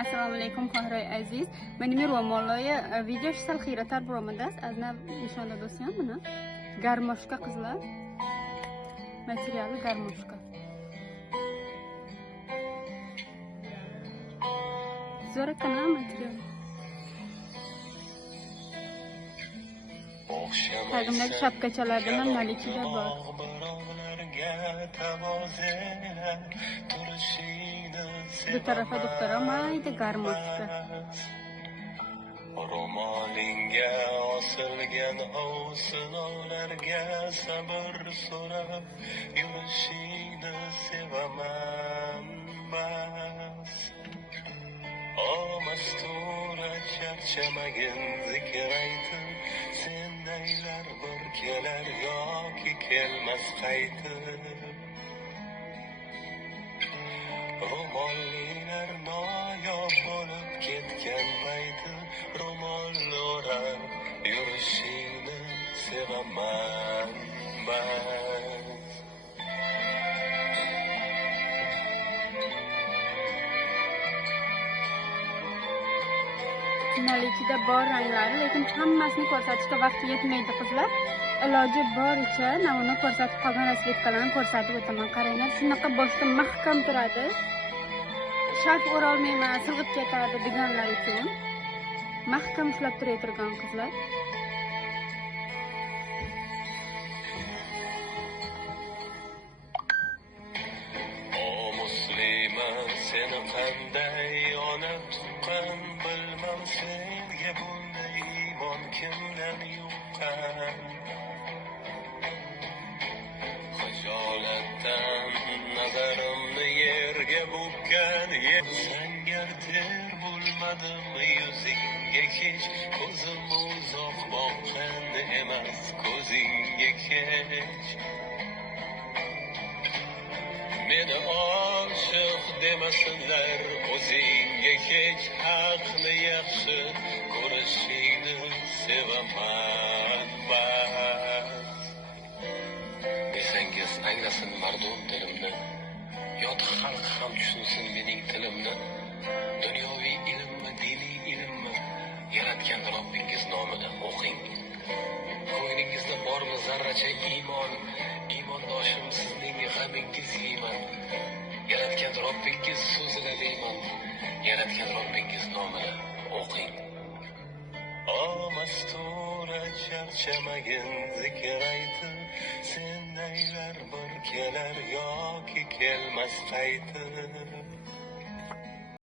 Assalomu alaykum Qahroy aziz. Meni ro'molloyi video sal xiyratar bromadas. Azna nishonda do'styan buni. Garmoshka qizlar. Materiali garmoshka. Zo'r kana material. Tagimdagi shapkachalardan ham nalichida bor. Bu tarafa doktora mayda garmoshka. Ro'molinga osilgan ovsinovlarga sabr so'rab yurishingni sevaman bas. O mastura charchamagin zikr aytib, sendaylar bir kelar yoki kelmas qaytib. Ro'mollilar noyob bo'lib ketgan payti, ro'mol o'rab yurishingni sevaman bas. Nalichida bor ranglari, lekin hammasini ko'rsatishga vaqt yetmaydi qizlar. Iloji boricha namuna ko'rsatib qolgan rasvetkalarni ko'rsatib o'taman. Qaranglar, shunaqa boshda mahkam turadi. Shart o'ra olmayman, sig'ib ketadi deganlar uchun mahkam ushlab turadigan qizlar. O muslima, seni qanday ona tuqqan bilmam, senga bunday iymon kimdan yuqqan. Xijolatdan nazarimni yerga bukkan, sangar ter bo'lmadimi yuzingga kech, ko'zim uzoq boqqan emas ko'zingga kech. Meni oshiq demasinlar o'zingga kech, haqni yaxshi ko'rishingni sevaman bas. Desangiz anglasin mardum dilimni, yot xalq ham tushunsin mening tilimni. Dunyoviy ilmmi, diniy ilmmi, yaratgan Robbingiz nomidan o'qing. Ko'nglingizda bormi zarracha iymon, iymondoshim sizning g'amingiz yeyman. Yaratgan Robbingiz so'zida deyman, yaratgan Robbingiz nomidan o'qing. O mastura charchamagin zikr aytib, sendaylar bir kelar yoki kelmas qaytib.